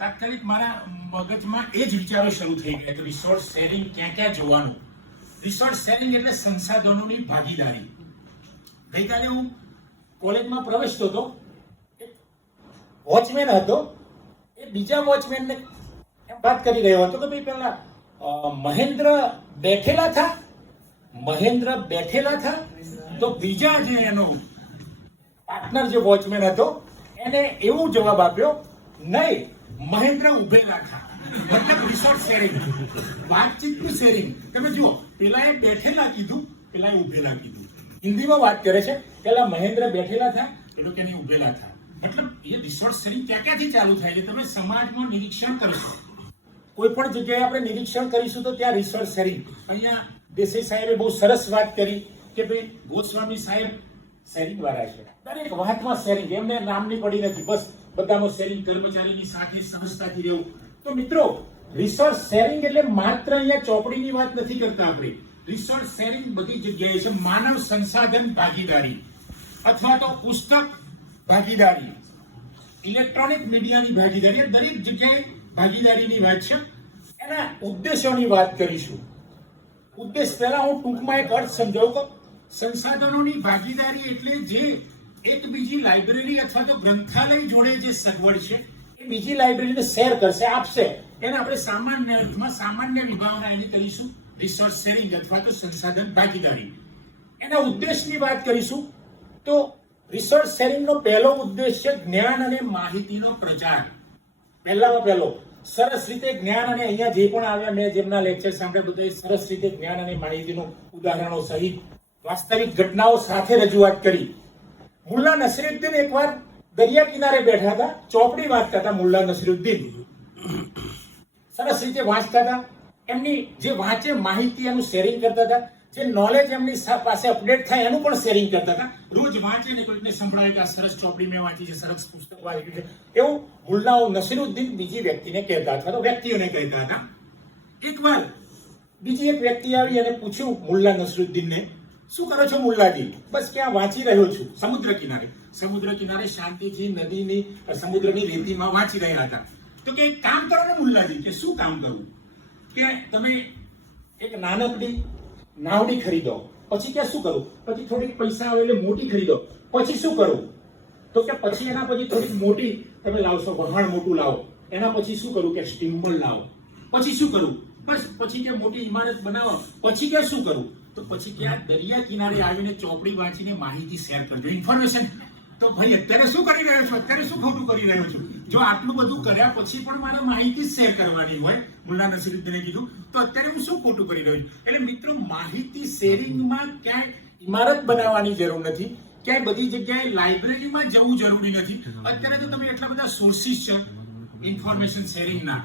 તાત્કાલિક મારા મગજમાં એ જ વિચારો શરૂ થઈ ગયા કે રિસોર્સ શેરિંગ ક્યાં ક્યાં જોવાનું. રિસોર્સ શેરિંગ એટલે સંસાધનોની ભાગીદારી. ગઈકાલે હું કોલેજમાં પ્રવેશતો હતો વોચમેન હતો, એ બીજા વોચમેનને એમ વાત કરી રહ્યો હતો કે ભાઈ પેલા મહેન્દ્ર બેઠેલા થા? મહેન્દ્ર બેઠેલા થા? તો બીજા જે એનો પાર્ટનર જે વોચમેન હતો, એને એવું જવાબ આપ્યો, નહીં મહેન્દ્ર ઉભેલા થા મતલબ રિસોર્ટ શેરિંગ વાતચીતનું શેરિંગ તમે જુઓ, પેલાએ બેઠેલા કીધું, પેલાએ ઉભેલા કીધું. હિન્દીમાં વાત કરે છે, પેલા મહેન્દ્ર બેઠેલા થા પેલો કે નહીં ઉભેલા થા મતલબ એ રિસોર્ટ શેરિંગ ક્યાં ક્યાંથી ચાલુ થાય છે? તમે સમાજમાં નિરીક્ષણ કરશો કોઈ પણ જગ્યાએ આપણે નિરીક્ષણ કરીશું તો ત્યાં રિસોર્ટ શેરિંગ અહીંયા દેસાઈ સાહેબે બહુ સરસ વાત કરી કે ભાઈ, ગોસ્વામી સાહેબ શેરિંગ વાળા છે. દરેક વાતમાં શેરિંગ એમને નામની પડી નથી. બસ બધામાં શેરિંગ કર્મચારીની સાથે સમજતાથી રહેવું. તો મિત્રો રિસોર્સ શેરિંગ એટલે માત્ર અહીંયા ચોપડીની વાત નથી કરતા આપણે. રિસોર્સ શેરિંગ બધી જગ્યાએ છે માનવ સંસાધન ભાગીદારી અથવા તો પુસ્તક ભાગીદારી. ઇલેક્ટ્રોનિક મીડિયાની ભાગીદારી. દરેક જગ્યાએ ભાગીદારીની વાત છે. એના ઉદ્દેશોની વાત કરીશું. ઉદ્દેશ પહેલા હું ટૂંકમાં એક અર્થ સમજાવું કે સંસાધનોની ભાગીદારી એટલે જે એક બીજી લાઇબ્રેરી અથવા તો ગ્રંથાલય જોડે જે સગવડ છે, એ બીજી લાઇબ્રેરીને શેર કરશે, આપશે. એને આપણે સામાન્ય અર્થમાં સામાન્ય વિભાવના એની કરીશું રિસોર્સ શેરિંગ અથવા તો સંસાધન ભાગીદારી. એના ઉદ્દેશની વાત કરીશું, તો રિસોર્સ શેરિંગનો પહેલો ઉદ્દેશ છે જ્ઞાન અને માહિતીનો પ્રચાર. પહેલામાં પહેલો, સરસ રીતે જ્ઞાન અને અહીંયા જે પણ આવ્યા, મેં જેમના લેક્ચર સાંભળ્યા બધા સરસ રીતે જ્ઞાન અને માહિતીનું ઉદાહરણો સહિત વાસ્તવિક ઘટનાઓ સાથે રજૂઆત કરી. મુલ્લા નસરુદ્દીન એકવાર દરિયા કિનારે બેઠા હતા. ચોપડી વાંચતા હતા મુલ્લા નસરુદ્દીન. સરસ રીતે વાંચતા હતા. એમની જે વાંચે માહિતી એનું શેરિંગ કરતા હતા. જે નોલેજ એમની પાસે અપડેટ થાય એનું પણ શેરિંગ કરતા હતા. રોજ વાંચે ને કોઈકને સંભળાય કે આ સરસ ચોપડી મેં વાંચી છે, સરસ પુસ્તક વાંચ્યું છે. એવું મુલ્લાઓ નસીરુદ્દીન બીજી વ્યક્તિને કહેતા અથવા તો વ્યક્તિઓને કહેતા હતા. એકવાર બીજી એક વ્યક્તિ આવી અને પૂછ્યું મુલ્લા નસરુદ્દીનને શું કરો છો મુલ્લાજી? બસ ક્યાં વાંચી રહ્યો છું. સમુદ્ર કિનારે. સમુદ્ર કિનારે શાંતિથી નદીની, સમુદ્રની રેતીમાં વાંચી રહ્યા હતા. તો કે કામ કરો ને મુલ્લાજી, કે શું કામ કરવું કે તમે એક નાનકડી નાવડી ખરીદો. પછી કે શું કરું? પછી થોડીક પૈસા આવે એટલે મોટી ખરીદો. પછી શું કરવું તો કે પછી એના પછી થોડીક મોટી તમે લાવશો, વહાણ મોટું લાવો. એના પછી શું કરું? કે સ્ટીમર લાવો. પછી શું કરું? બસ, પછી કે મોટી ઇમારત બનાવો. પછી કે શું કરું? તો પછી ક્યાં દરિયા કિનારે આવીને ચોપડી વાંચીને માહિતી શેર કરજો ઇન્ફોર્મેશન તો ભાઈ, અત્યારે શું કરી રહ્યો છો? અત્યારે શું ખોટું કરી રહ્યો છું? જો આટલું બધું કર્યા પછી પણ મારે માહિતી શેર કરવાની હોય, મુલ્લા નસીરુદ્દીને કીધું, તો અત્યારે હું શું ખોટું કરી રહ્યો છું? એટલે મિત્રો, માહિતી શેરિંગમાં ક્યાંય ઇમારત બનાવવાની જરૂર નથી, ક્યાંય બધી જગ્યાએ લાઇબ્રેરીમાં જવું જરૂરી નથી. અત્યારે તો તમે એટલા બધા સોર્સિસ છે ઇન્ફોર્મેશન શેરિંગના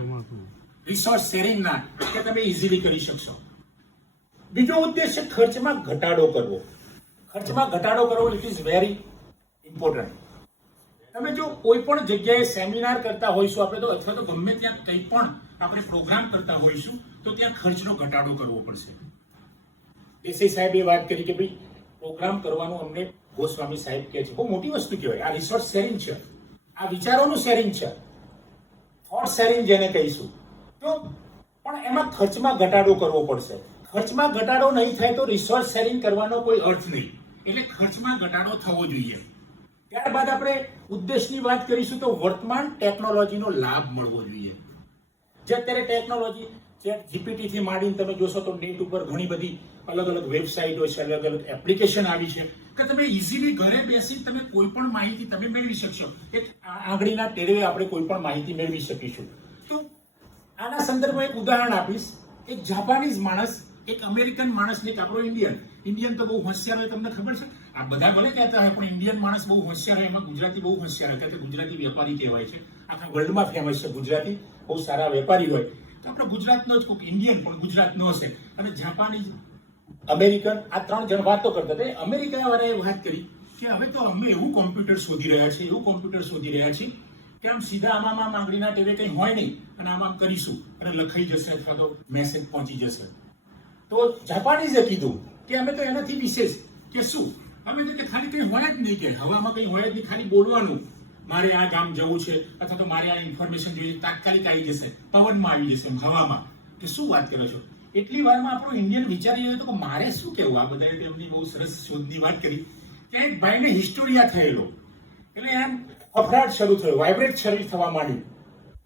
રિસોર્સ શેરિંગના કે તમે ઇઝીલી કરી શકશો. બીજો ઉદ્દેશ છે ખર્ચમાં ઘટાડો કરવો. ખર્ચમાં ઘટાડો કરવો ઇટ ઇઝ વેરી ઇમ્પોર્ટન્ટ તમે જો કોઈ પણ જગ્યાએ સેમિનાર કરતા હોઈશું આપણે તો, અથવા તો ગમે ત્યાં કંઈ પણ આપણે પ્રોગ્રામ કરતા હોઈશું, તો ત્યાં ખર્ચનો ઘટાડો કરવો પડશે. દેસાઈ સાહેબે વાત કરી કે ભાઈ પ્રોગ્રામ કરવાનું અમને ગોસ્વામી સાહેબ કહે છે. બહુ મોટી વસ્તુ કહેવાય. આ રિસોર્સ શેરિંગ છે. આ વિચારોનું શેરિંગ છે. થોટ શેરિંગ જેને કહીશું. તો પણ એમાં ખર્ચમાં ઘટાડો કરવો પડશે. ખર્ચમાં ઘટાડો નહીં થાય તો રિસોર્સ શેરિંગ કરવાનો કોઈ અર્થ નહીં. એટલે ખર્ચમાં ઘટાડો થવો જોઈએ. ત્યારબાદ આપણે ઉદ્દેશની વાત કરીશું તો વર્તમાન ટેકનોલોજીનો લાભ મળવો જોઈએ. જે અત્યારે ટેકનોલોજી ચેટ જીપીટીથી માંડીને તમે જોશો તો નેટ ઉપર ઘણી બધી અલગ અલગ વેબસાઇટો છે અલગ અલગ એપ્લિકેશન આવી છે. કે તમે ઇઝીલી ઘરે બેસી તમે કોઈ પણ માહિતી તમે મેળવી શકશો. એક આંગળીના ટેરવે આપણે કોઈ પણ માહિતી મેળવી શકીશું. તો આના સંદર્ભમાં એક ઉદાહરણ આપીશ. એક જાપાનીઝ માણસ એક અમેરિકન માણસ ને એક આપણો ઇન્ડિયન ઇન્ડિયન તો બહુ હોશિયાર હોય, તમને ખબર છે? આ બધા ભલે કહેતા હોય, પણ ઇન્ડિયન માણસ બહુ હોશિયાર હોય, એમાં ગુજરાતી બહુ હોશિયાર હોય. કે ગુજરાતી વેપારી કહેવાય છે. આખા વર્લ્ડમાં ફેમસ છે ગુજરાતી. બહુ સારા વેપારી હોય. તો આપણે ગુજરાતનો જ કોઈક ઇન્ડિયન પણ ગુજરાતનો હશે. અને જાપાનીઝ અમેરિકન, આ ત્રણ જણ વાતો કરતા હતા. અમેરિકા વાળાએ વાત કરી કે હવે તો અમે એવું કોમ્પ્યુટર શોધી રહ્યા છીએ, એવું કોમ્પ્યુટર શોધી રહ્યા છીએ કે આમ સીધા આમાં આંગળીના ટેવે કંઈ હોય નહીં. અને આમ કરીશું. અને લખાઈ જશે અથવા તો મેસેજ પહોંચી જશે. તો જાપાનીઝે કીધું કે અમે તો એનાથી વિશેષ કે શું? અમે તો કે ખાલી કંઈ હોય જ નહીં કે હવામાં કંઈ હોય જ નહીં, ખાલી બોલવાનું. મારે આ ગામ જવું છે, અથવા તો મારે આ ઇન્ફોર્મેશન જોઈએ, તાત્કાલિક આવી જશે, પવનમાં આવી જશે હવામાં. કે શું વાત કરો છો? એટલી વારમાં આપણો ઇન્ડિયન વિચારી રહ્યો તો મારે શું કહેવું? આ બધાએ તેમની બહુ સરસ શોધની વાત કરી. ત્યાં એક ભાઈને હિસ્ટોરિયા થયેલો. એટલે એમ અફરાટ શરૂ થયો વાઇબ્રેટ શરીર થવા માંડ્યું.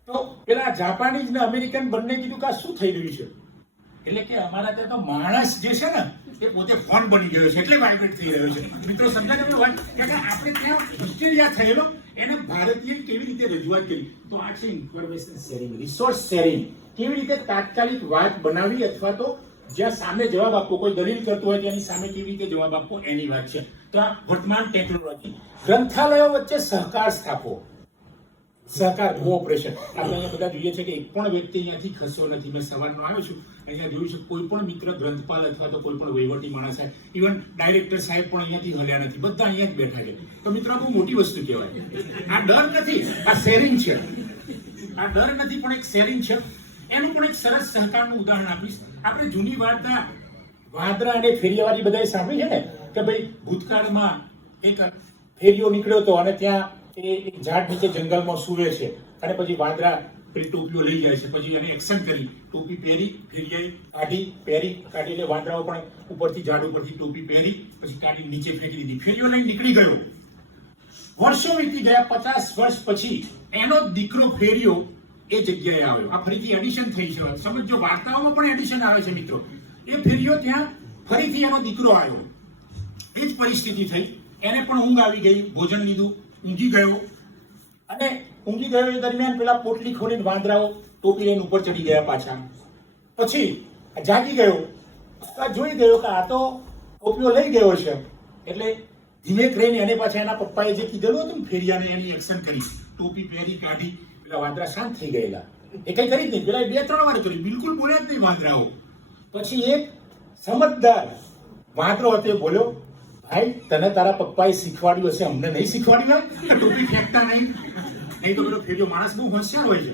તો પેલા જાપાનીઝ ને અમેરિકન બંને કીધું કે આ શું થઈ રહ્યું છે? એટલે કે અમારા ત્યાં તો માણસ જે છે ને, એ પોતે ફોન બની ગયો છે, એટલે વાઇબ્રેટ થઈ રહ્યો છે. મિત્રો, સમજાય તમે વાત? કે આપણે ત્યાં ઓસ્ટ્રેલિયા થયેલો, એને ભારતીય કેવી રીતે રજૂઆત કરી? તો આ છે ઇન્ફોર્મેશન શેરિંગ રિસોર્સ શેરિંગ કેવી રીતે તાત્કાલિક વાત બનાવી અથવા તો જ્યાં સામે જવાબ આપવો, કોઈ દલીલ કરતું હોય તેની સામે કેવી રીતે જવાબ આપવો, એની વાત છે. તો આ વર્તમાન ટેકનોલોજી ગ્રંથાલયો વચ્ચે સહકાર સ્થાપવો. સહકાર કોઓપરેશન આપણે અહીંયા બધા જોઈએ છે કે એક પણ વ્યક્તિ અહીંયાથી ખસ્યો નથી. મેં સવારનો આવ્યો છું, અહીંયા જોયું છે કોઈ પણ મિત્ર ગ્રંથપાલ અથવા તો કોઈ પણ વહીવટી માણસ સાહેબ ઇવન ડાયરેક્ટર સાહેબ પણ અહીંયાથી હલ્યા નથી. બધા અહીંયા જ બેઠા છે. તો મિત્રો બહુ મોટી વસ્તુ કહેવાય. આ ડર નથી. આ શેરિંગ છે. આ ડર નથી, પણ એક શેરિંગ છે. એનું પણ એક સરસ સહકારનું ઉદાહરણ આપીશ. આપણે જૂની વાર્તા વાદરા અને ફેરિયાવાળી બધાએ સાંભળી છે ને? કે ભાઈ ભૂતકાળમાં એક ફેરિયો નીકળ્યો હતો અને ત્યાં એ ઝાડ નીચે જંગલમાં સૂવે છે. અને પછી વાંદરા ટોપીઓ લઈ જાય છે. પછી એને એક્શન કરી. ટોપી પહેરી ફેરિયાઈ કાઢી, પહેરી, કાઢી એટલે વાંદરાઓ પણ ઉપરથી, ઝાડ ઉપરથી ટોપી પહેરી, પછી કાઢી, નીચે ફેંકી દીધી. ફેરીઓ લઈને નીકળી ગયો. વર્ષો વીતી ગયા, પચાસ વર્ષ પછી એનો દીકરો ફેર્યો એ જગ્યાએ આવ્યો. આ ફરીથી એડિશન થઈ છે. સમજો, વાર્તાઓમાં પણ એડિશન આવે છે, મિત્રો. એ ફેર્યો ત્યાં ફરીથી એનો દીકરો આવ્યો. એ જ પરિસ્થિતિ થઈ. એને પણ ઊંઘ આવી ગઈ, ભોજન લીધું. ઊંઘી ગયો. અને ઊંઘી ગયો એ દરમિયાન પેલા પોટલી ખોલીને વાંદરાઓ ટોપી લઈને ઉપર ચડી ગયા પાછા. પછી જાગી ગયો. જોઈ ગયો કે આ તો ટોપીઓ લઈ ગયો છે. એટલે ધીમે રહીને એને પાછા એના પપ્પાએ જે કીધેલું હતું ફેરિયાને એની એક્શન કરી. ટોપી પહેરી કાઢી. પેલા વાંદરા શાંત થઈ ગયેલા. એ કઈ કરી જ નહીં. પેલા બે ત્રણ વાર કર્યું. બિલકુલ બોલ્યા જ નહીં વાંદરાઓ. પછી એક સમજદાર વાંદરો હતો એ બોલ્યો ભાઈ, તને તારા પપ્પાએ શીખવાડ્યું હશે, અમને નહીં શીખવાડ્યું હોય ટોપી ફેંકતા નહીં. નહીં તો પેલો ફેર્યો માણસ બહુ હોશિયાર હોય છે.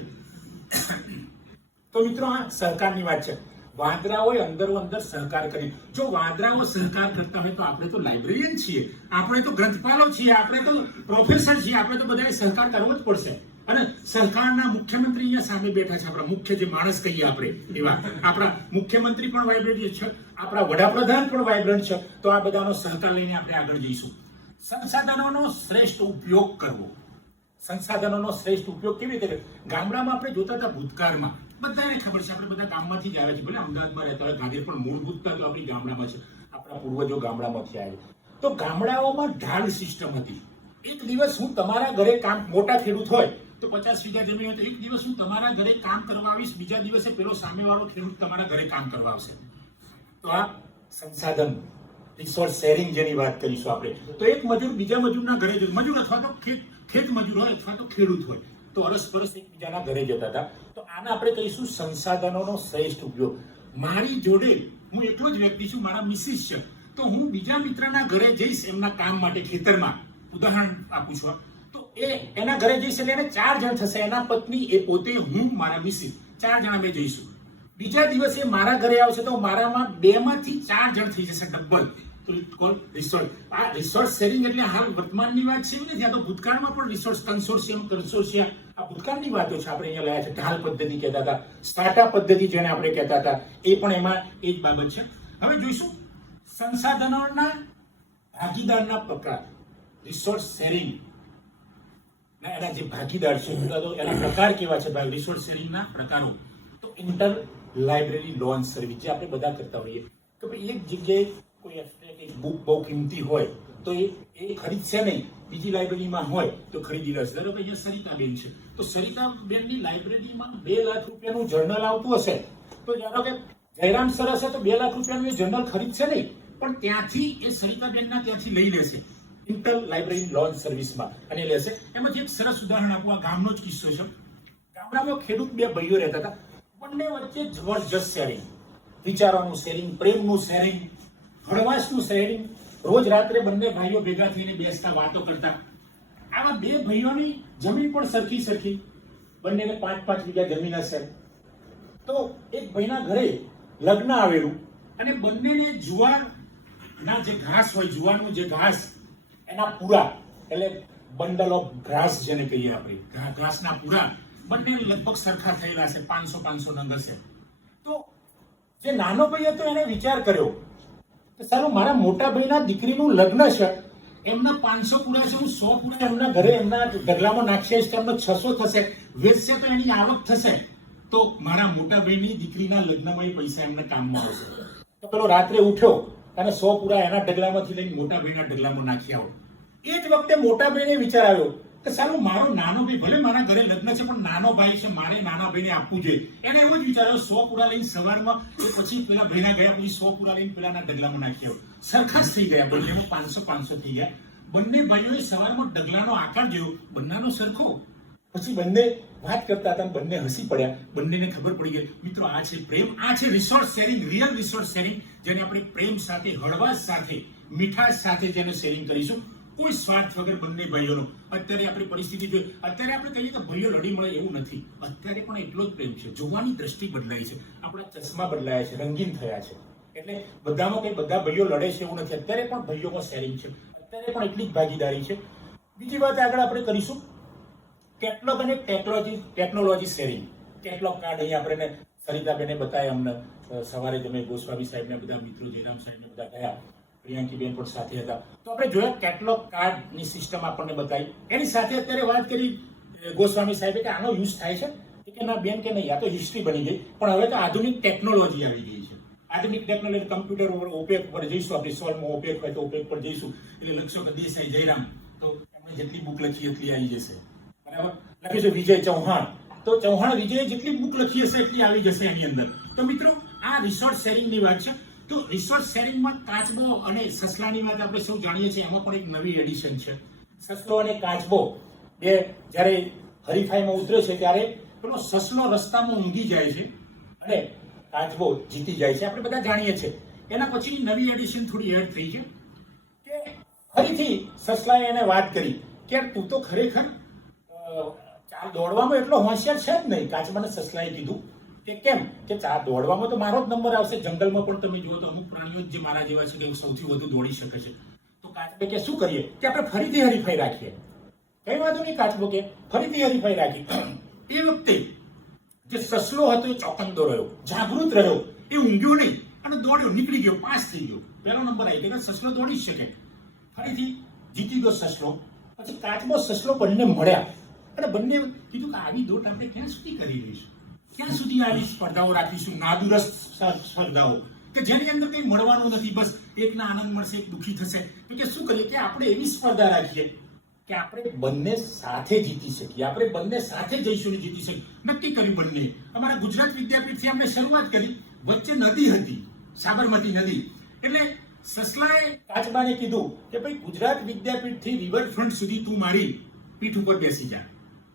તો મિત્રો, આ સહકારની વાત છે. વાંદરાઓએ અંદરો અંદર સહકાર કરી જો વાંદરાઓ સહકાર કરતા હોય તો આપણે તો લાઇબ્રેરિયન છીએ. આપણે તો ગ્રંથપાલો છીએ, આપણે તો પ્રોફેસર છીએ. આપણે તો બધાએ સહકાર કરવો જ પડશે. અને સરકારના મુખ્યમંત્રી અહીંયા સામે બેઠા છે. આપણા મુખ્ય જે માણસ કહીએ આપણે એવા આપણા મુખ્યમંત્રી પણ વાઇબ્રન્ટ છે, આપણા વડાપ્રધાન પણ વાઇબ્રન્ટ છે. તો આ બધાનો સહકાર લઈને આપણે આગળ જઈશું. સંસાધનોનો શ્રેષ્ઠ ઉપયોગ કરવો. સંસાધનોનો શ્રેષ્ઠ ઉપયોગ કેવી રીતે ગામડામાં આપણે જોતા હતા ભૂતકાળમાં. બધાને ખબર છે, આપણે બધા ગામમાંથી જ આવ્યા છીએ ભલે અમદાવાદમાં રહેતા હોય ગાંધી પણ મૂળભૂત તો આપણી ગામડામાં છે. આપણા પૂર્વજો ગામડામાંથી આવ્યા તો ગામડાઓમાં ઢાળ સિસ્ટમ હતી. એક દિવસ હું તમારા ઘરે કામ, મોટા ખેડૂત હોય તો પચાસ વીઘા જમીન હોય તો એક દિવસ હું તમારા ઘરે કામ કરવા આવીશ, બીજા દિવસે પેલો સામેવાળો ખેડૂત તમારા ઘરે કામ કરવા આવશે. તો આ સંસાધન રિસોર્સ શેરિંગ જેની વાત કરીશું આપણે. તો એક મજૂર બીજા મજૂરના ઘરે જતો, મજૂર અથવા તો ખેત ખેત મજૂર હોય અથવા તો ખેડૂત હોય, તો અરસપરસ એકબીજાના ઘરે જતા હતા. તો આને આપણે કહીશું સંસાધનોનો શ્રેષ્ઠ ઉપયોગ. મારી જોડે હું એકલો જ વ્યક્તિ છું, મારા મિસિસ છે. તો હું બીજા મિત્રના ઘરે જઈશ એમના કામ માટે ખેતરમાં. ઉદાહરણ આપું છું. એ એના ઘરે જઈશ એટલે એને ચાર જણ થશે. એના પત્ની એ પોતે, હું, મારા મિસિસ ચાર જણા અમે જઈશું. બીજા દિવસે મારા ઘરે આવશે તો મારામાં બે માંથી ચાર જણ થઈ જશે ડબલ. આ રિસોર્સ શેરિંગ એટલે હાલ વર્તમાનની વાત છે નથી. આ તો ભૂતકાળમાં પણ રિસોર્સ કન્સોર્શિયમ કન્સોર્શિયા આ ભૂતકાળની વાતો છે આપણે અહીંયા લાયા છે. ઢાલ પદ્ધતિ કહેતા હતા સ્ટાર્ટઅપ પદ્ધતિ જેને આપણે કહેતા હતા. એ પણ એમાં એ જ બાબત છે. હવે જોઈશું. સંસાધનોના ભાગીદારના પ્રકાર. રિસોર્સ શેરિંગ એના જે ભાગીદાર છે તો એના પ્રકાર કેવા છે ભાઈ? રિસોર્સ શેરિંગના પ્રકારો. તો ઇન્ટર લાઇબ્રેરી લોન સર્વિસ જે આપણે બધા કરતા હોઈએ. કે ભાઈ, એક જગ્યાએ કોઈ એક બુક બહુ કિંમતી હોય, તો એ એ ખરીદશે નહીં. બીજી લાઇબ્રેરીમાં હોય, તો ખરીદી લેશે. ધારો કે અહીંયા સરિતાબેન છે. તો સરિતાબેનની લાઇબ્રેરીમાં બે લાખ રૂપિયાનું જર્નલ આવતું હશે. તો ધારો કે જયરામ સર હશે, તો બે લાખ રૂપિયાનું એ જર્નલ ખરીદશે નહીં. પણ ત્યાંથી એ સરિતાબેનના ત્યાંથી લઈ લેશે. ઇન્ટર લાઇબ્રેરી લોન્ચ સર્વિસમાં અને લેશે. એમાંથી એક સરસ ઉદાહરણ આપું. આ ગામનો જ કિસ્સો છે. ગામડામાં ખેડૂત બે ભાઈઓ રહેતા હતા. બંને વચ્ચે જબરજસ્ત શેરિંગ વિચારોનું શેરિંગ પ્રેમનું શેરિંગ હળવાશનું શેરિંગ રોજ રાત્રે બંને ભાઈઓ ભેગા થઈને બેસતા વાતો કરતા. આવા બે ભાઈઓની જમીન પણ સરખી સરખી. બંનેને પાંચ પાંચ વીઘા જમીન હશે. તો એક ભાઈના ઘરે લગ્ન આવેલું. અને બંનેને જુવારના જે ઘાસ હોય જુવારનું જે ઘાસ એના પૂરા, એટલે બંડલ ઓફ ગ્રાસ જેને કહીએ આપણે. ઘાસના પૂરા. બંને લગભગ સરખા થયેલા છે, પાંચસો પાંચસો નંગ હશે. તો જે નાનો ભાઈ હતો એને વિચાર કર્યો કે સારું, મારા મોટા ભાઈના દીકરીનું લગ્ન છે, એમના પાંચસો પૂરા છે, હું સો પૂરા એમના ઘરે, એમના ઢગલામાં નાખશે તો એમનો છસો થશે, વેચશે તો એની આવક થશે. તો મારા મોટા ભાઈની દીકરીના લગ્નમાં એ પૈસા એમને કામમાં આવશે. તો પેલો રાત્રે ઉઠ્યો. અને સો પૂરા એના ઢગલામાંથી લઈને મોટા ભાઈના ઢગલામાં નાખી આવો. એ જ વખતે મોટા ભાઈને વિચાર આવ્યો કે સારું મારો નાનો ભાઈ, ભલે મારા ઘરે લગ્ન છે, પણ નાનો ભાઈ છે, મારે નાના ભાઈને આપવું જોઈએ. એને એવું જ વિચાર્યો, સો પૂરા લઈને સવારમાં એ પછી પેલા ભાઈના ગયા પછી સો પૂરા લઈને પેલાના ઢગલામાં નાખી આવ્યો સરખા થઈ ગયા બંનેમાં પાંચસો પાંચસો થઈ ગયા. બંને ભાઈઓએ સવારમાં ડગલાનો આકાર જોયો, બંનેનો સરખો. પછી બંને વાત કરતા હતા બંને હસી પડ્યા. બંનેને ખબર પડી ગઈ, મિત્રો, આ છે પ્રેમ, આ છે resource sharing real resource sharing જેને આપણે પ્રેમ સાથે, હળવાશ સાથે, મીઠાશ સાથે જેને શેરિંગ કરીશું, કોઈ સ્વાર્થ વગર બંને ભાઈઓનો. અત્યારે આપણી પરિસ્થિતિ જોઈએ. અત્યારે આપણે કહીએ કે ભાઈઓ લડી મળે એવું નથી. અત્યારે પણ એટલો જ પ્રેમ છે. જોવાની દ્રષ્ટિ બદલાઈ છે. આપણા ચશ્મા બદલાયા છે, રંગીન થયા છે. એટલે બધામાં કંઈ બધા ભાઈઓ લડે છે એવું નથી. અત્યારે પણ ભાઈઓમાં શેરિંગ છે. અત્યારે પણ એટલી જ ભાગીદારી છે. બીજી વાત આગળ આપણે કરીશું. કેટલોગ અને technology technology sharing catalogue card અહીંયા આપણે સરિતાબેને બતાવ્યા અમને. સવારે તમે ગોસ્વામી સાહેબને બધા, મિત્રો જયરામ સાહેબને બધા ગયા. પ્રિયાંકીબેન પણ સાથે હતા. તો આપણે જોયા કેટલોગ કાર્ડની સિસ્ટમ આપણને બતાવી. એની સાથે અત્યારે વાત કરી ગોસ્વામી સાહેબે કે આનો યુઝ થાય છે. કે ના, બેન કે નહીં, આ તો હિસ્ટ્રી બની ગઈ. પણ હવે તો આધુનિક ટેકનોલોજી આવી ગઈ છે. આધુનિક ટેકનોલોજી કમ્પ્યુટર ઉપર ઓપેક પર જઈશું આપણે. સોલ્વમાં ઓપેક હોય તો ઓપેક પર જઈશું. એટલે લક્ષ્યો કે દેસાઈ જયરામ. તો એમણે જેટલી બુક લખી એટલી આવી જશે. લખ્યું છે વિજય ચૌહાણ. તો ચૌહાણ વિજય જેટલી બુક લખી હશે એટલી આવી જશે એની અંદર. તો મિત્રો, આ રિસોર્ટ શેરિંગની વાત છે. તો રિસોર્ટ શેરિંગમાં કાચબો અને સસલાની વાત આપણે સૌ જાણીએ છીએ. એમાં પણ એક નવી એડિશન છે. સસલો અને કાચબો. બે જ્યારે હરીફાઈમાં ઉતરે છે ત્યારે પેલો સસલો રસ્તામાં ઊંઘી જાય છે અને કાચબો જીતી જાય છે. આપણે બધા જાણીએ છીએ. એના પછી નવી એડિશન થોડી એડ થઈ છે. કે ફરીથી સસલાએ એને વાત કરી કે તું તો ખરેખર ચાલ દોડવામાં એટલો હોશિયાર છે જ નહીં. કાચબાને સસલાએ કીધું કે કેમ? કે ચા દોડવામાં તો મારો જ નંબર આવશે. જંગલમાં પણ તમે જુઓ તો અમુક પ્રાણીઓ જે મારા જેવા છે કે સૌથી વધુ દોડી શકે છે. તો કાચબે કે શું કરીએ? કે આપણે ફરીથી હરીફાઈ રાખીએ. કઈ વાંધો નહીં કાચબો કે ફરીથી હરીફાઈ રાખી. એ વખતે જે સસલો હતો એ ચોકંદો રહ્યો. જાગૃત રહ્યો. એ ઊંઘ્યો નહીં અને દોડ્યો. નીકળી ગયો. પાસ થઈ ગયો. પહેલો નંબર આવી ગયો સસલો દોડી શકે. ફરીથી જીતી ગયો સસલો. પછી કાચબો સસલો બંને મળ્યા. અને બંને કીધું કે આવી દોટ આપણે ક્યાં સુધી કરી લઈશું ક્યાં સુધી આવી સ્પર્ધાઓ રાખીશું? નાદુરસ્ત સ્પર્ધાઓ. કે જેની અંદર કંઈ મળવાનું નથી, બસ એકના આનંદ મળશે, એક દુઃખી થશે. તો કે શું કરીએ? કે આપણે એવી સ્પર્ધા રાખીએ કે આપણે બંને સાથે જીતી શકીએ. આપણે બંને સાથે જઈશું ને જીતી શકીએ. નક્કી કર્યું બંને. અમારા ગુજરાત વિદ્યાપીઠથી અમે શરૂઆત કરી. વચ્ચે નદી હતી, સાબરમતી નદી. એટલે સસલાએ કાચબાને કીધું કે ભાઈ ગુજરાત વિદ્યાપીઠથી રિવરફ્રન્ટ સુધી તું મારી પીઠ ઉપર બેસી જા.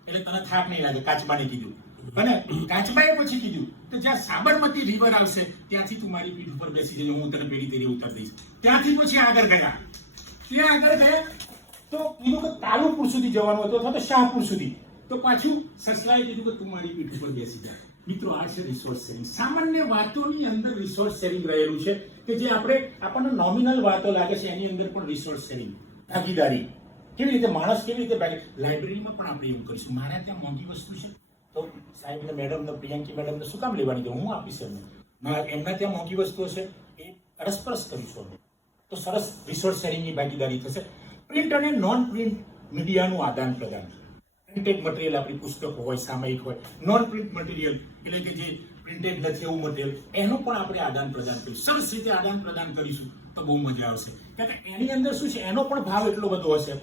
એટલે તને થાક નહીં લાગે, કાચબાને કીધું. અને કાચબાએ પછી કીધું કે જ્યાં સાબરમતી રિવર આવશે, ત્યાંથી તું મારી પીઠ ઉપર બેસી જઈને હું તને પેઢી તેરી ઉતાર દઈશ. ત્યાંથી પછી આગળ ગયા. ત્યાં આગળ ગયા, તો કીધું કે તાલુપુર સુધી જવાનું હતું અથવા તો શાહપુર સુધી. તો પાછું સસલાએ કીધું કે તું મારી પીઠ ઉપર બેસી જા. મિત્રો, આ છે રિસોર્સ શેરિંગ સામાન્ય વાતોની અંદર રિસોર્સ શેરિંગ રહેલું છે કે જે આપણે, આપણને નોમિનલ વાતો લાગે છે, એની અંદર પણ રિસોર્સ શેરિંગ ભાગીદારી. કેવી રીતે માણસ કેવી રીતે લાઇબ્રેરીમાં પણ આપણે એવું કરીશું? મારા ત્યાં મોંઘી વસ્તુ છે. તો સાહેબને મેડમને, પ્રિયંકી મેડમને શું કામ લેવાની દઉં હું આપીશ એમને. એમના ત્યાં મોંઘી વસ્તુઓ છે. એ અરસપરસ કરીશું અમે. તો સરસ રિસોર્સ શેરિંગની ભાગીદારી થશે. પ્રિન્ટ અને નોન પ્રિન્ટ મીડિયાનું આદાન પ્રદાન. પ્રિન્ટેડ મટીરિયલ આપણી પુસ્તકો હોય, સામયિક હોય. નોન પ્રિન્ટ મટીરિયલ એટલે કે જે પ્રિન્ટેડ નથી એવું મટીરિયલ એનું પણ આપણે આદાન પ્રદાન કરીશું. સરસ રીતે આદાન પ્રદાન કરીશું તો બહુ મજા આવશે. કારણ કે એની અંદર શું છે? એનો પણ ભાવ એટલો બધો હશે.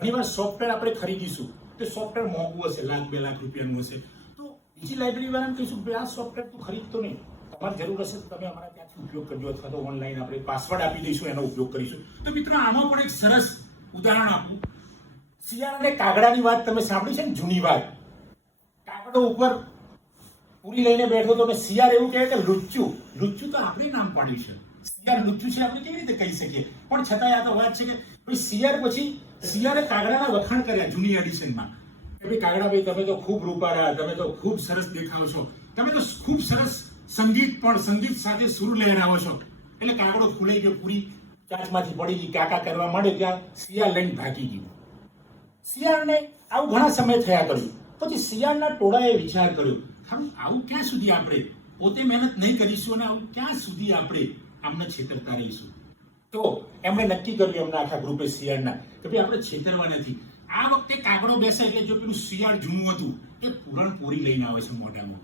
ઘણીવાર સોફ્ટવેર આપણે ખરીદીશું. તો સોફ્ટવેર મોંઘું હશે, લાખ બે લાખ રૂપિયાનું હશે. તો બીજી લાઇબ્રેરી વાળાને કહીશું કે આ સોફ્ટવેર તું ખરીદતો નહીં. તમારે જરૂર હશે તો તમે અમારા ત્યાંથી ઉપયોગ કરજો અથવા તો ઓનલાઈન આપણે પાસવર્ડ આપી દઈશું, એનો ઉપયોગ કરીશું. તો મિત્રો, આમાં પણ એક સરસ ઉદાહરણ આપું. શિયાળ અને કાગડાની વાત તમે સાંભળી છે ને? જૂની વાત. કાગડો ઉપર પૂરી લઈને બેઠો તો શિયાળ એવું કહે કે લુચ્ચું. લુચ્ચું તો આપણે નામ પાડ્યું છે. શિયાળ લુચ્ચું છે આપણે કેવી રીતે કહી શકીએ? પણ છતાંય આ તો વાત છે કે ભાઈ, શિયાળ પછી શિયાળે કાગડાના વખાણ કર્યા જૂની એડિશનમાં કે ભાઈ, કાગડા ભાઈ, તમે તો ખૂબ રૂપાળા તમે તો ખૂબ સરસ દેખાવ છો. તમે તો ખૂબ સરસ સંગીત પણ સંગીત સાથે સુર લહેરાવો છો. એટલે કાગડો ફૂલાઈ ગયો પૂરી. ચાંચમાંથી પડી ગઈ, કાકા કરવા માંડે ત્યાં શિયાળ લઈને ભાગી ગયું. શિયાળને આવું ઘણા સમય થયા કર્યું. પછી શિયાળના ટોળાએ વિચાર કર્યો ખરું આવું ક્યાં સુધી આપણે? પોતે મહેનત નહીં કરીશું અને આવું ક્યાં સુધી આપણે? આમને છેતરતા રહીશું. તો એમણે નક્કી કર્યું એમના આખા ગ્રુપે શિયાળના કે ભાઈ આપણે છેતરવા નથી. આ વખતે કાગડો બેસે એટલે જો પેલું શિયાળ જૂનું હતું, એ પૂરણ પૂરી લઈને આવે છે મોઢામાં.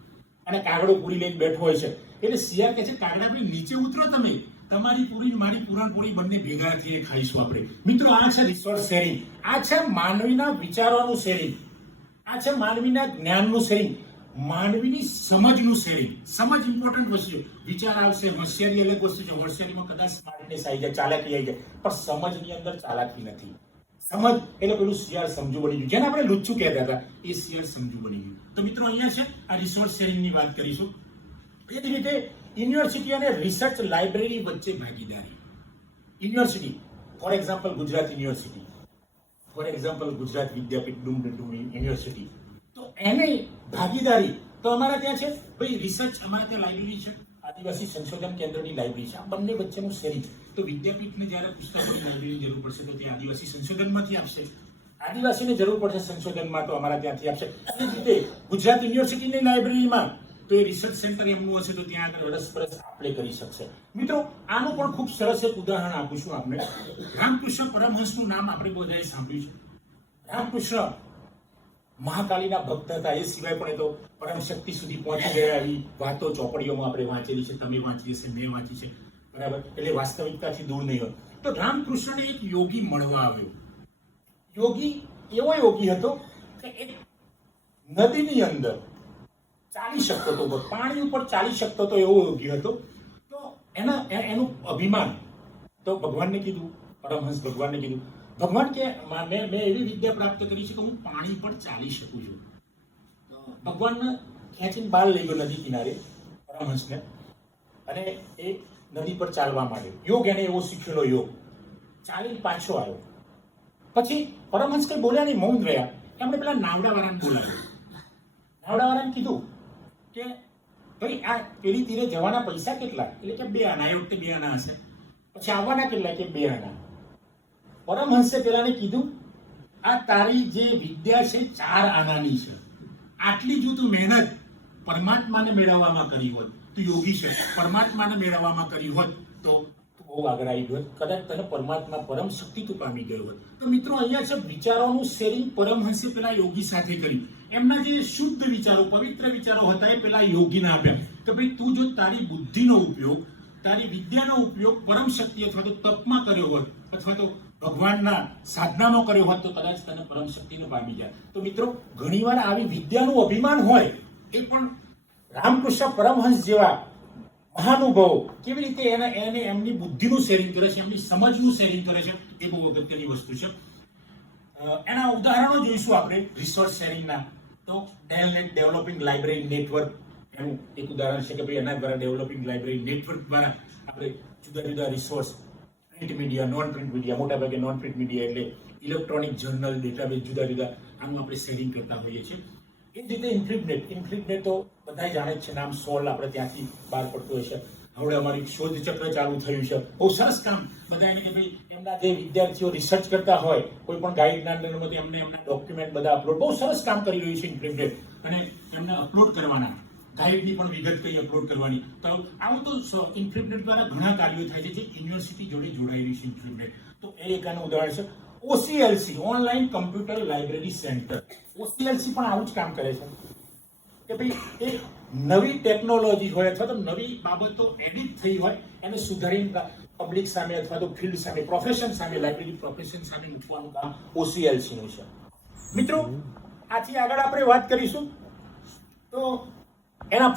અને કાગડો પૂરી લઈને બેઠો હોય છે. એટલે શિયાળ કહે છે, કાગડા ભાઈ નીચે ઉતરો તમે. તમારી પૂરી મારી પૂરણપૂરી બંને ભેગા થઈને ખાઈશું આપણે. મિત્રો, આ છે રિસોર્સ શેરિંગ. આ છે માનવીના વિચારોનું શેરિંગ. આ છે માનવીના જ્ઞાનનું શેરિંગ. માનવીની સમજનું શેરિંગ સમજ ઇમ્પોર્ટન્ટ વસ્તુ વિચાર આવશે, હોશિયારી અલગ વસ્તુ છે. હોશિયારીમાં કદાચ સ્માર્ટનેસ આવી જાય, ચાલાકી આવી જાય. પણ સમજની અંદર ચાલાકી નથી. સમજ એટલે પેલું શિયાળ સમજુ બની ગયું. જેને આપણે લુચ્છું કહેતા હતા, એ શિયાળ સમજુ બની ગયું. તો મિત્રો અહીંયા છે, આ રિસોર્સ શેરિંગની વાત કરીશું. એ જ રીતે યુનિવર્સિટી અને રિસર્ચ લાઇબ્રેરી વચ્ચે ભાગીદારી. University for example Gujarat university for example Gujarat Vidyapith ડુમ university એને ભાગીદારી તો અમારા ત્યાં છે. ભાઈ રિસર્ચ અમારા ત્યાં લાઇબ્રેરી છે. આદિવાસી સંશોધન કેન્દ્રની લાઇબ્રેરી છે. આ બંને વચ્ચેનું શેરિંગ તો વિદ્યાપીઠને જ્યારે પુસ્તકોની લાઇબ્રેરીની જરૂર પડશે તો તે આદિવાસી સંશોધનમાંથી આપશે આદિવાસીને જરૂર પડશે સંશોધનમાં તો અમારા ત્યાંથી આપશે એ જ રીતે ગુજરાત યુનિવર્સિટીની લાઇબ્રેરીમાં તો એ રિસર્ચ સેન્ટર એમનું હશે તો ત્યાં આગળ રસપ્રસ આપણે કરી શકશે. મિત્રો, આનું પણ ખૂબ સરસ એક ઉદાહરણ આપું છું આપણે રામકૃષ્ણ પરમહંસનું નામ આપણે બધાએ સાંભળ્યું છે. રામકૃષ્ણ મહાકાલીના ભક્ત હતા, એ સિવાય પણ એ તો પરમ શક્તિ સુધી પહોંચી ગયા. એવી વાતો ચોપડીઓમાં આપણે વાંચેલી છે, તમે વાંચી હશે, મેં વાંચી છે. બરાબર? એટલે વાસ્તવિકતાથી દૂર નહીં હોય તો રામકૃષ્ણને એક યોગી મળવા આવ્યો. યોગી એવો યોગી હતો કે એક નદીની અંદર ચાલી શકતો હતો પાણી ઉપર ચાલી શકતો હતો એવો યોગી હતો. તો એના એનું અભિમાન તો ભગવાનને કીધું, પરમહંસ ભગવાનને કીધું ભગવાન કે, મા- મેં એવી વિદ્યા પ્રાપ્ત કરી છે કે હું પાણી પર ચાલી શકું છું. ભગવાન ખેંચીને બહાર લઈ ગયો નદી કિનારે પરમહંસને અને એ નદી પર ચાલવા માંડ્યો. યોગ એને એવો શીખેલો યોગ. ચાલીને પાછો આવ્યો. પછી પરમહંસ કઈ બોલ્યા નહીં, મૌન રહ્યા. એમણે પેલા નાવડાવાળાને બોલાવ્યો. નાવડાવાળાને કીધું કે, ભાઈ, આ પેલી તીરે જવાના પૈસા કેટલા? એટલે કે, બે આના. એ વખતે બે આના હશે. પછી આવવાના કેટલા? કે બે આના. પરમહંસે પેલાને કીધું, આ તારી જે વિદ્યા છે ચાર આનાની છે. આટલી જો તું મહેનત પરમાત્માને મેળવવામાં કરી હોત, તું યોગી છે, પરમાત્માને મેળવવામાં કરી હોત, તો બહુ આગળ આવી ગયો. કદાચ તને પરમાત્મા પરમ શક્તિ તું પામી ગયો હોત. તો મિત્રો, અહીંયા છે વિચારોનું શેરિંગ પરમહંસે પેલા યોગી સાથે કર્યું. એમના જે શુદ્ધ વિચારો, પવિત્ર વિચારો હતા, એ પેલા યોગીને આપ્યા. તો ભાઈ, તું જો તારી બુદ્ધિનો ઉપયોગ, તારી વિદ્યાનો ઉપયોગ પરમ શક્તિ અથવા તો તપમાં કર્યો હોત, અથવા તો ભગવાનના સાધનામાં કર્યો હોત તો કદાચ તને પરમ શક્તિને પામી જાય. તો મિત્રો, ઘણીવાર આવી વિદ્યાનું અભિમાન હોય એ પણ રામકૃષ્ણ પરમહંસ જેવા મહાનુભાવો કેવી રીતે એને એને એમની બુદ્ધિનું શેરિંગ કરે છે, એમની સમજનું શેરિંગ કરે છે, એ બહુ અગત્યની વસ્તુ છે. એના ઉદાહરણો જોઈશું આપણે રિસોર્સ શેરિંગના તો ટેલનેટ ડેવલપિંગ લાઇબ્રેરી નેટવર્ક એનું એક ઉદાહરણ છે કે ભાઈ એના દ્વારા ડેવલપિંગ લાઇબ્રેરી નેટવર્ક દ્વારા આપણે જુદા જુદા resource print media non print media મોટા ભાગે નોન પ્રિન્ટ મીડિયા એટલે ઇલેક્ટ્રોનિક જર્નલ ડેટાબેઝ જુદા જુદા, આનું આપણે શેરિંગ કરતા હોઈએ છીએ. એ જ રીતે ઇન્ફ્લિપનેટ ઇન્ફ્લિપનેટ તો બધા જાણે છે, નામ સોલ આપણે ત્યાંથી બહાર પડતું હોય છે. હવે અમારી શોધ ચક્ર ચાલુ થયું છે. બહુ સરસ કામ. બધા એને કે ભાઈ, એમના જે વિદ્યાર્થીઓ રિસર્ચ કરતા હોય, કોઈ પણ ગાઈડના અંદરમાંથી એમને એમના ડોક્યુમેન્ટ બધા અપલોડ બહુ સરસ કામ કરી રહ્યું છે ઇન્ફ્લિપનેટ અને એમને અપલોડ કરવાના. ગાઈડની પણ વિગત કઈ અપલોડ કરવાની. તો આવું તો ઇન્ફ્લિપનેટ દ્વારા ઘણા કાર્યો થાય છે જે યુનિવર્સિટી જોડે જોડાયેલી છે ઇન્ફ્લિપનેટ તો એ એકાનું ઉદાહરણ છે. OCLC online computer library centre OCLC પણ આવું જ કામ કરે છે. કે ભાઈ એક નવી ટેકનોલોજી હોય અથવા તો નવી બાબતો એડિટ થઈ હોય, એને સુધારીને પબ્લિક સામે અથવા તો ફિલ્ડ સામે પ્રોફેશન સામે લાઇબ્રેરી પ્રોફેશન સામે મૂકવાનું કામ ઓસીએલસી નું છે. મિત્રો, આથી આગળ આપણે વાત કરીશું. તો એના